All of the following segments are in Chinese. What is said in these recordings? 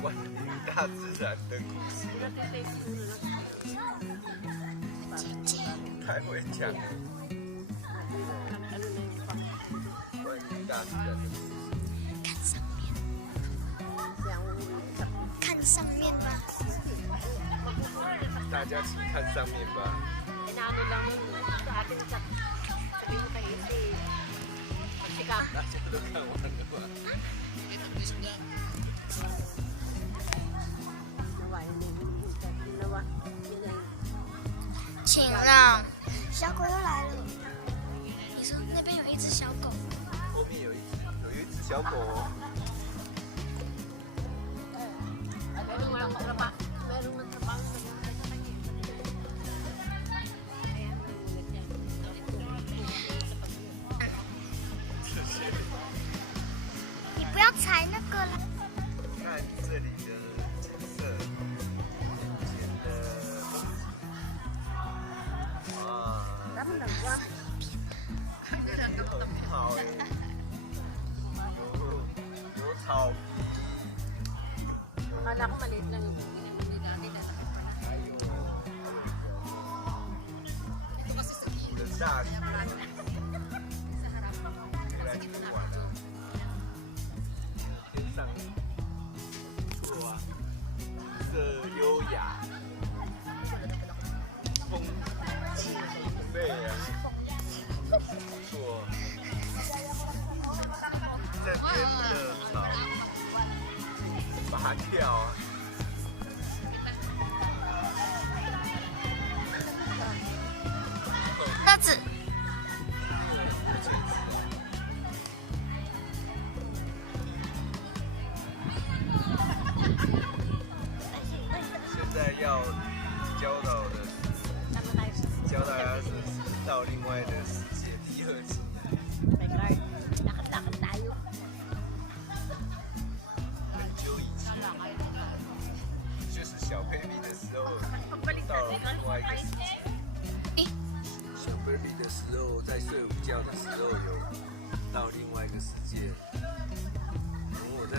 关于大自然的故事。太会讲了。关于大自然的故事。看上面吧。大家请看上面吧。大家都看完了吧？请让小狗又来了。你说那边有一只小狗，后面有一只小狗哦。你不要踩那个了。看这里的景色，眼前的风景。哇，很好哎，有草皮，Akala ko maliit lang yung pinili dati dahil还有的大学，可以来去玩啊。天上不错啊，色优雅，风景很美啊，不错。这边的草拔跳啊。那子，现在要教大家是到另外的世界第二集。 lakad-lakad tayo. 很久以前，就是小 baby 的时候，到了另外一个世界。小 baby 的时候，在睡午觉的时候，有到另外一个世界。等我再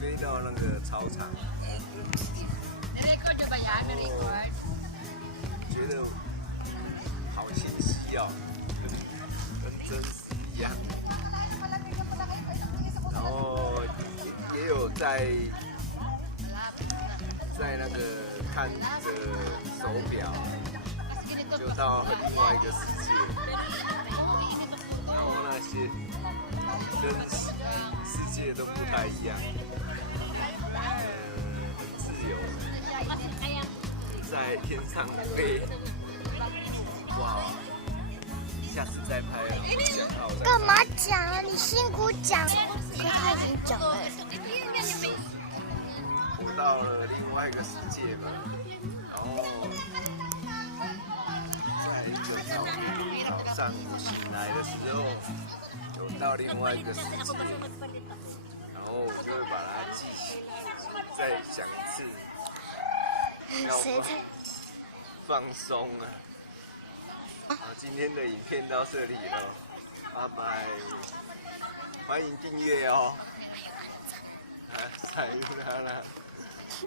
飞到那个操场，Record ba yan? Record? 觉得好清晰哦，跟真实一样。然后也有在那个看着手表，就到另外一个世界，然后那些跟世界都不太一样，很自由，在天上飞，哇！下次再拍啊，讲到再拍干嘛讲啊？你辛苦讲，可他已经讲了。我到了另外一个世界吧，然后在一个早上我醒来的时候，有到另外一个世界，然后我就会把它记起，再想一次，要放松啊。好，今天的影片到这里了，拜拜，欢迎订阅哦。啊，再见啦。